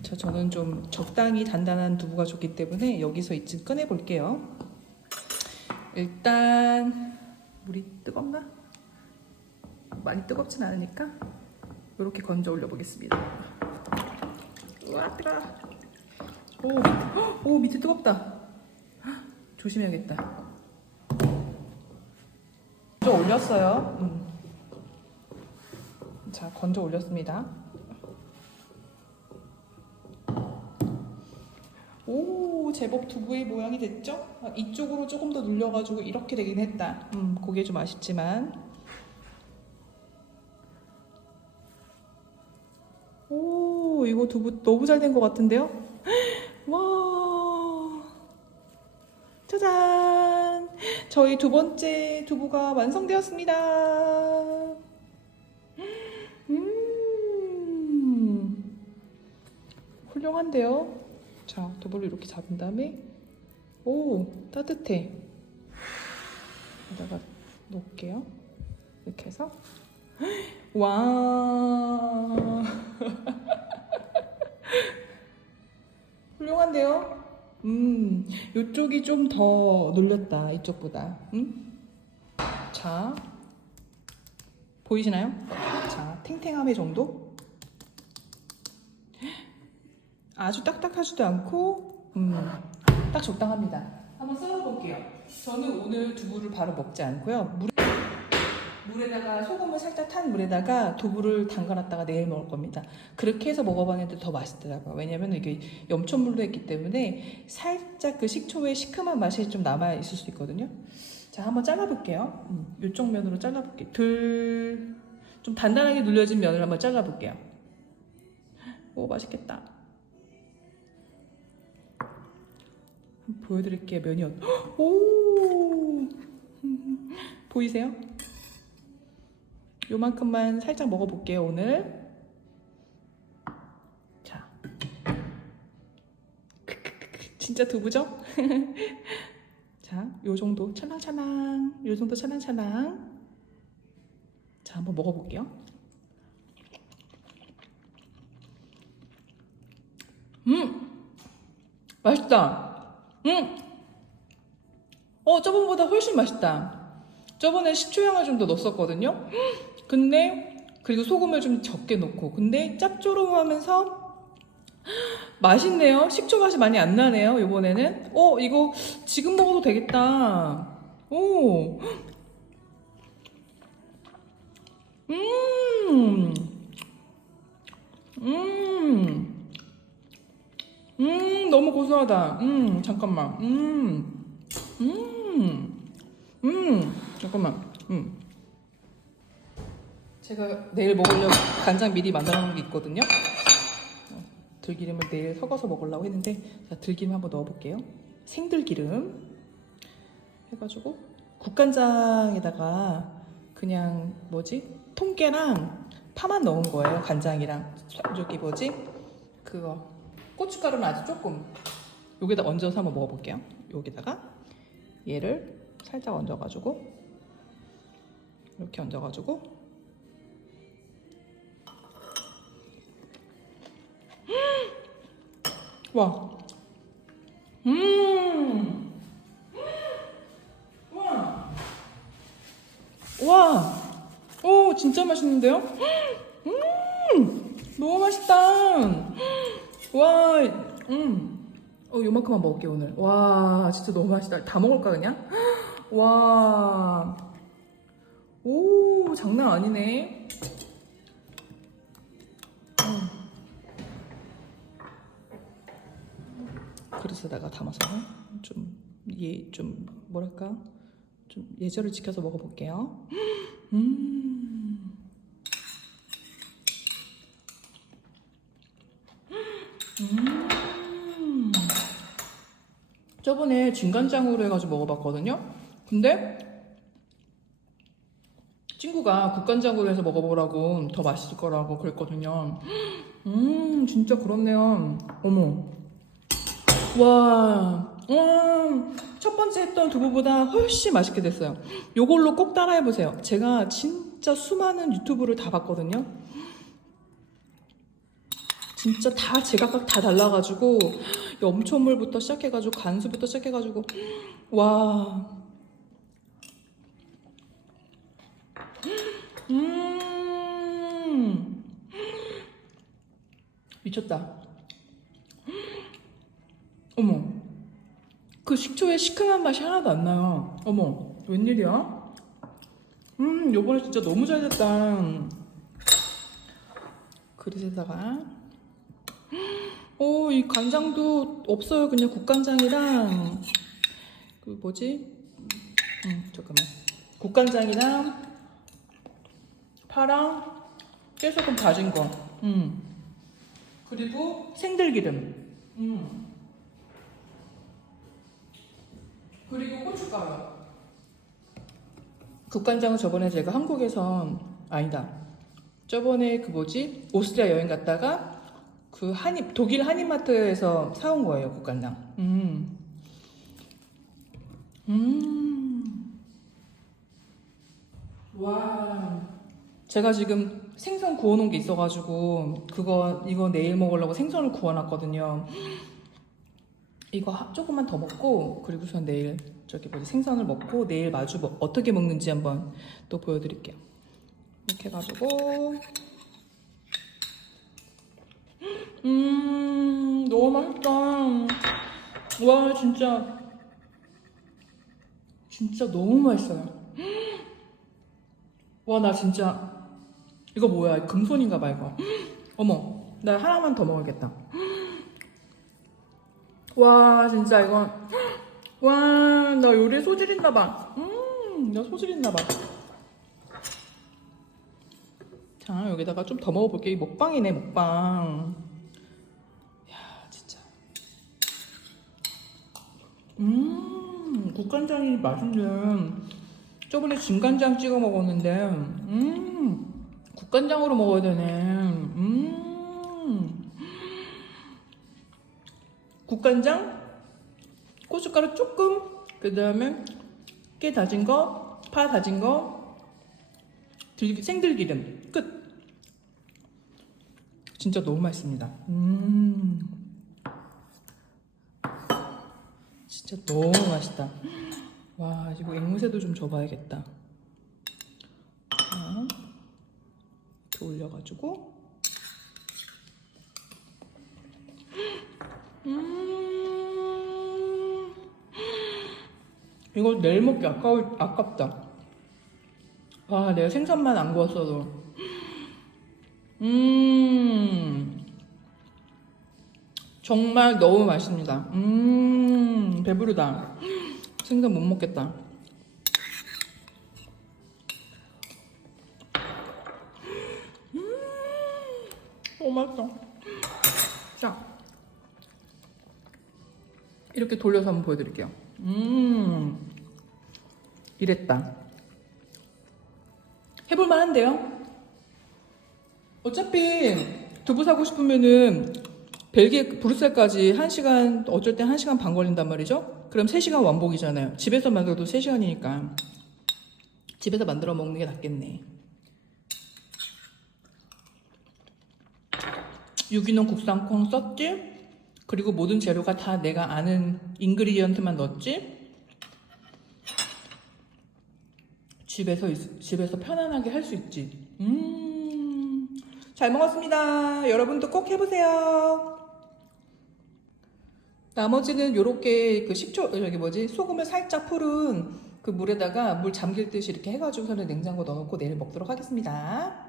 저는 좀 적당히 단단한 두부가 좋기 때문에 여기서 이쯤 꺼내 볼게요. 일단 물이 뜨겁나? 많이 뜨겁진 않으니까 이렇게 건져 올려 보겠습니다. 우와, 뜨거워. 오, 밑에 뜨겁다. 조심해야겠다. 건져 올렸어요. 자, 건져 올렸습니다. 오, 제법 두부의 모양이 됐죠? 이쪽으로 조금 더 눌려가지고 이렇게 되긴 했다. 그게 좀 아쉽지만. 오, 이거 두부 너무 잘 된 것 같은데요? 와, 짜잔! 저희 두 번째 두부가 완성되었습니다. 훌륭한데요? 자, 두부를 이렇게 잡은 다음에 오, 따뜻해. 여기다가 놓을게요. 이렇게 해서 와 훌륭한데요? 이쪽이 좀 더 눌렸다, 이쪽보다. 자, 보이시나요? 자, 탱탱함의 정도? 아주 딱딱하지도 않고 딱 적당합니다. 한번 썰어볼게요. 저는 오늘 두부를 바로 먹지 않고요. 물에다가 소금을 살짝 탄 물에다가 두부를 담가놨다가 내일 먹을 겁니다. 그렇게 해서 먹어봤는데 더 맛있더라고요. 왜냐면 이게 염천물로 했기 때문에 살짝 그 식초의 시큼한 맛이 좀 남아 있을 수 있거든요. 자, 한번 잘라볼게요. 이쪽 면으로 잘라볼게요. 좀 단단하게 눌려진 면을 한번 잘라볼게요. 오, 맛있겠다. 한번 보여드릴게요. 면이 오, 보이세요? 요만큼만 살짝 먹어볼게요, 오늘. 자, 진짜 두부죠? 자, 요 정도 찰랑찰랑, 요 정도 찰랑찰랑. 자, 한번 먹어볼게요. 맛있다. 저번보다 훨씬 맛있다. 저번에 식초향을 좀 더 넣었었거든요. 근데 그리고 소금을 좀 적게 넣고, 근데 짭조름하면서 맛있네요. 식초 맛이 많이 안 나네요. 이번에는 이거 지금 먹어도 되겠다. 오, 음, 너무 고소하다. 잠깐만. 잠깐만. 제가 내일 먹으려고 간장 미리 만들어 놓은 게 있거든요. 들기름을 내일 섞어서 먹으려고 했는데, 자, 들기름 한번 넣어볼게요. 생들기름 해가지고 국간장에다가 그냥 통깨랑 파만 넣은 거예요. 간장이랑 저기 그거 고춧가루는 아주 조금. 여기다 얹어서 한번 먹어볼게요. 여기다가 얘를 살짝 얹어가지고 이렇게 얹어가지고 와, 와, 와, 오, 진짜 맛있는데요? 너무 맛있다. 와, 요만큼만 먹을게 오늘. 와, 진짜 너무 맛있다. 다 먹을까 그냥? 와, 오, 장난 아니네. 그릇에다가 담아서 좀 뭐랄까, 좀 예절을 지켜서 먹어볼게요. 저번에 진간장으로 해가지고 먹어봤거든요. 근데 친구가 국간장으로 해서 먹어보라고 더 맛있을 거라고 그랬거든요. 진짜 그렇네요. 어머, 와, 첫 번째 했던 두부보다 훨씬 맛있게 됐어요. 요걸로 꼭 따라해보세요. 제가 진짜 수많은 유튜브를 다 봤거든요. 진짜 다 제각각 다 달라가지고, 염초물부터 시작해가지고 간수부터 시작해가지고, 와, 미쳤다. 어머, 그 식초의 시큼한 맛이 하나도 안 나요. 어머, 웬일이야? 요번에 진짜 너무 잘 됐다. 그릇에다가 이 간장도 없어요. 그냥 국간장이랑 잠깐만, 국간장이랑 파랑 깨소금 다진 거, 그리고 생들기름, 그리고 고춧가루. 국간장은 저번에 제가 한국에서, 아니다, 저번에 오스트리아 여행 갔다가 독일 한인마트에서 사온 거예요, 국간장. 와. 제가 지금 생선 구워놓은 게 있어가지고, 이거 내일 먹으려고 생선을 구워놨거든요. 이거 조금만 더 먹고, 그리고선 내일 생선을 먹고, 내일 마주 어떻게 먹는지 한번 또 보여드릴게요. 이렇게 해가지고, 너무 맛있다. 와, 진짜 너무 맛있어요. 와, 나 진짜, 이거 뭐야? 금손인가 봐, 이거. 어머, 나 하나만 더 먹어야겠다. 와, 진짜 이거. 와, 나 요리 소질 있나 봐. 나 소질 있나 봐. 자, 여기다가 좀 더 먹어볼게. 이 먹방이네, 먹방. 야, 진짜. 국간장이 맛있네. 저번에 진간장 찍어 먹었는데, 국간장으로 먹어야 되네. 국간장, 고춧가루 조금, 그 다음에 깨 다진 거, 파 다진 거, 생들기름 끝. 진짜 너무 맛있습니다. 진짜 너무 맛있다. 와, 이거 앵무새도 좀 줘봐야겠다. 자, 이렇게 올려가지고 이거 내일 먹기 아깝다. 와, 내가 생선만 안 구웠어도 정말 너무 맛있습니다. 배부르다. 생선 못 먹겠다. 너무 맛있어. 자, 이렇게 돌려서 한번 보여드릴게요. 이랬다. 해볼만 한데요? 어차피 두부 사고 싶으면은 벨기에 브뤼셀까지 1시간, 어쩔 땐 1시간 반 걸린단 말이죠? 그럼 3시간 왕복이잖아요. 집에서 만들어도 3시간이니까 집에서 만들어 먹는 게 낫겠네. 유기농 국산 콩 썼지? 그리고 모든 재료가 다 내가 아는 인그리디언트만 넣었지? 집에서 편안하게 할 수 있지. 잘 먹었습니다. 여러분도 꼭 해보세요. 나머지는 요렇게 그 식초, 소금을 살짝 풀은 그 물에다가 물 잠길 듯이 이렇게 해가지고서는 냉장고 넣어놓고 내일 먹도록 하겠습니다.